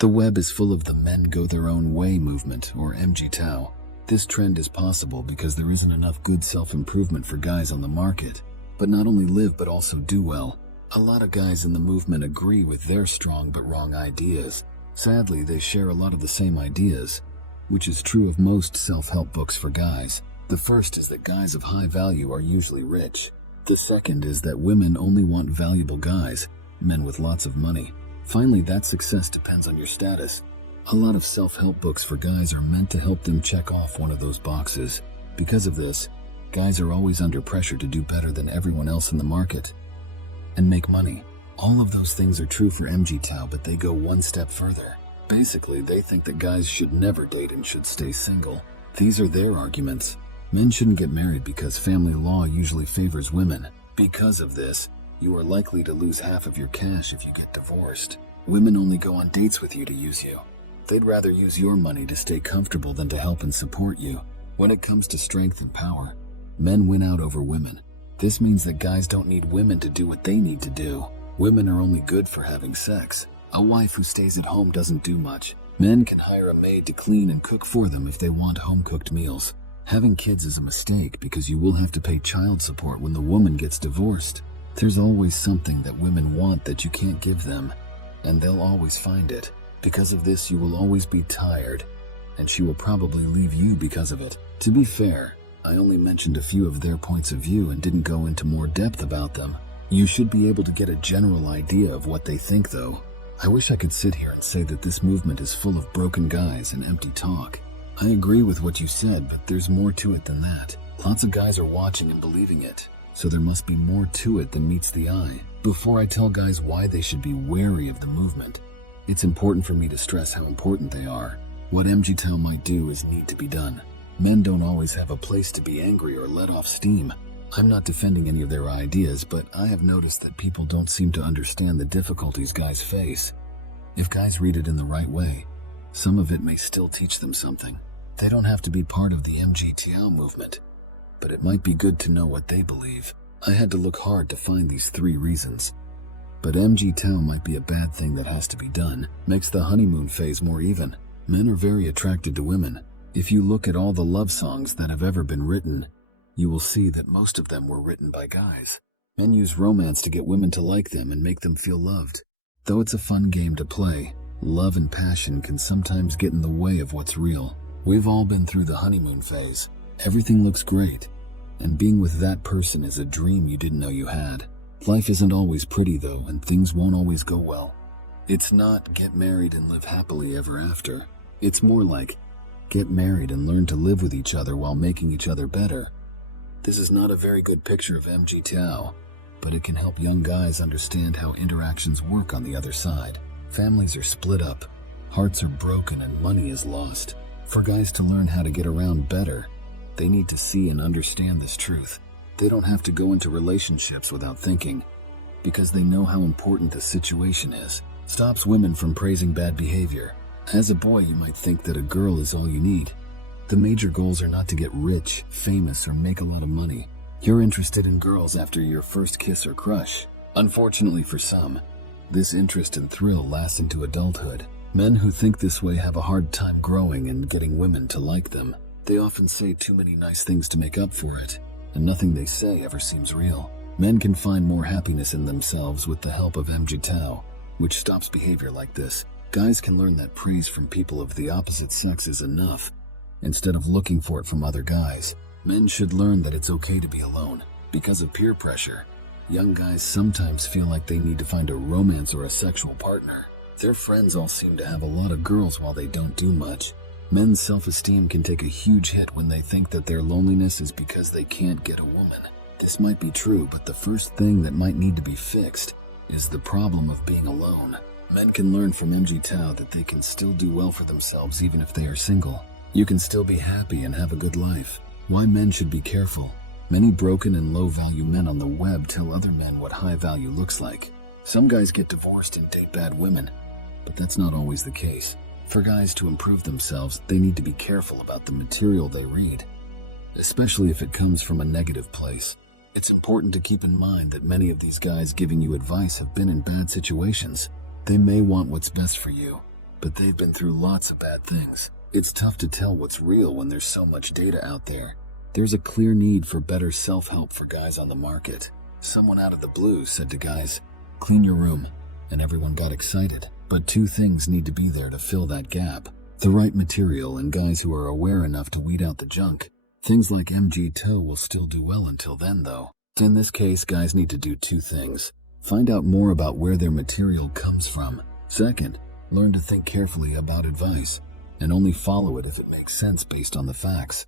The web is full of the men go their own way movement, or MGTOW. This trend is possible because there isn't enough good self-improvement for guys on the market, but not only live but also do well. A lot of guys in the movement agree with their strong but wrong ideas. Sadly, they share a lot of the same ideas, which is true of most self-help books for guys. The first is that guys of high value are usually rich. The second is that women only want valuable guys, men with lots of money. Finally, that success depends on your status. A lot of self-help books for guys are meant to help them check off one of those boxes. Because of this, guys are always under pressure to do better than everyone else in the market and make money. All of those things are true for MGTOW, but they go one step further. Basically, they think that guys should never date and should stay single. These are their arguments. Men shouldn't get married because family law usually favors women. Because of this, you are likely to lose half of your cash if you get divorced. Women only go on dates with you to use you. They'd rather use your money to stay comfortable than to help and support you. When it comes to strength and power, men win out over women. This means that guys don't need women to do what they need to do. Women are only good for having sex. A wife who stays at home doesn't do much. Men can hire a maid to clean and cook for them if they want home-cooked meals. Having kids is a mistake because you will have to pay child support when the woman gets divorced. There's always something that women want that you can't give them, and they'll always find it. Because of this, you will always be tired, and she will probably leave you because of it. To be fair, I only mentioned a few of their points of view and didn't go into more depth about them. You should be able to get a general idea of what they think, though. I wish I could sit here and say that this movement is full of broken guys and empty talk. I agree with what you said, but there's more to it than that. Lots of guys are watching and believing it, so there must be more to it than meets the eye. Before I tell guys why they should be wary of the movement, it's important for me to stress how important they are. What MGTOW might do is need to be done. Men don't always have a place to be angry or let off steam. I'm not defending any of their ideas, but I have noticed that people don't seem to understand the difficulties guys face. If guys read it in the right way, some of it may still teach them something. They don't have to be part of the MGTOW movement, but it might be good to know what they believe. I had to look hard to find these 3 reasons. But MGTOW might be a bad thing that has to be done. Makes the honeymoon phase more even. Men are very attracted to women. If you look at all the love songs that have ever been written, you will see that most of them were written by guys. Men use romance to get women to like them and make them feel loved. Though it's a fun game to play, love and passion can sometimes get in the way of what's real. We've all been through the honeymoon phase. Everything looks great, and being with that person is a dream you didn't know you had. Life isn't always pretty though, and things won't always go well. It's not get married and live happily ever after. It's more like get married and learn to live with each other while making each other better. This is not a very good picture of MGTOW, but it can help young guys understand how interactions work on the other side. Families are split up, hearts are broken, and money is lost. For guys to learn how to get around better, they need to see and understand this truth. They don't have to go into relationships without thinking, because they know how important the situation is. Stops women from praising bad behavior. As a boy, you might think that a girl is all you need. The major goals are not to get rich, famous, or make a lot of money. You're interested in girls after your first kiss or crush. Unfortunately for some, this interest and thrill lasts into adulthood. Men who think this way have a hard time growing and getting women to like them. They often say too many nice things to make up for it, and nothing they say ever seems real. Men can find more happiness in themselves with the help of MGTOW, which stops behavior like this. Guys can learn that praise from people of the opposite sex is enough, instead of looking for it from other guys. Men should learn that it's okay to be alone. Because of peer pressure, young guys sometimes feel like they need to find a romance or a sexual partner. Their friends all seem to have a lot of girls while they don't do much. Men's self-esteem can take a huge hit when they think that their loneliness is because they can't get a woman. This might be true, but the first thing that might need to be fixed is the problem of being alone. Men can learn from MGTOW that they can still do well for themselves even if they are single. You can still be happy and have a good life. Why men should be careful. Many broken and low-value men on the web tell other men what high value looks like. Some guys get divorced and date bad women, but that's not always the case. For guys to improve themselves, they need to be careful about the material they read, especially if it comes from a negative place. It's important to keep in mind that many of these guys giving you advice have been in bad situations. They may want what's best for you, but they've been through lots of bad things. It's tough to tell what's real when there's so much data out there. There's a clear need for better self-help for guys on the market. Someone out of the blue said to guys, "Clean your room," and everyone got excited. But two things need to be there to fill that gap. The right material and guys who are aware enough to weed out the junk. Things like MGTOW will still do well until then, though. In this case, guys need to do two things. Find out more about where their material comes from. Second, learn to think carefully about advice, and only follow it if it makes sense based on the facts.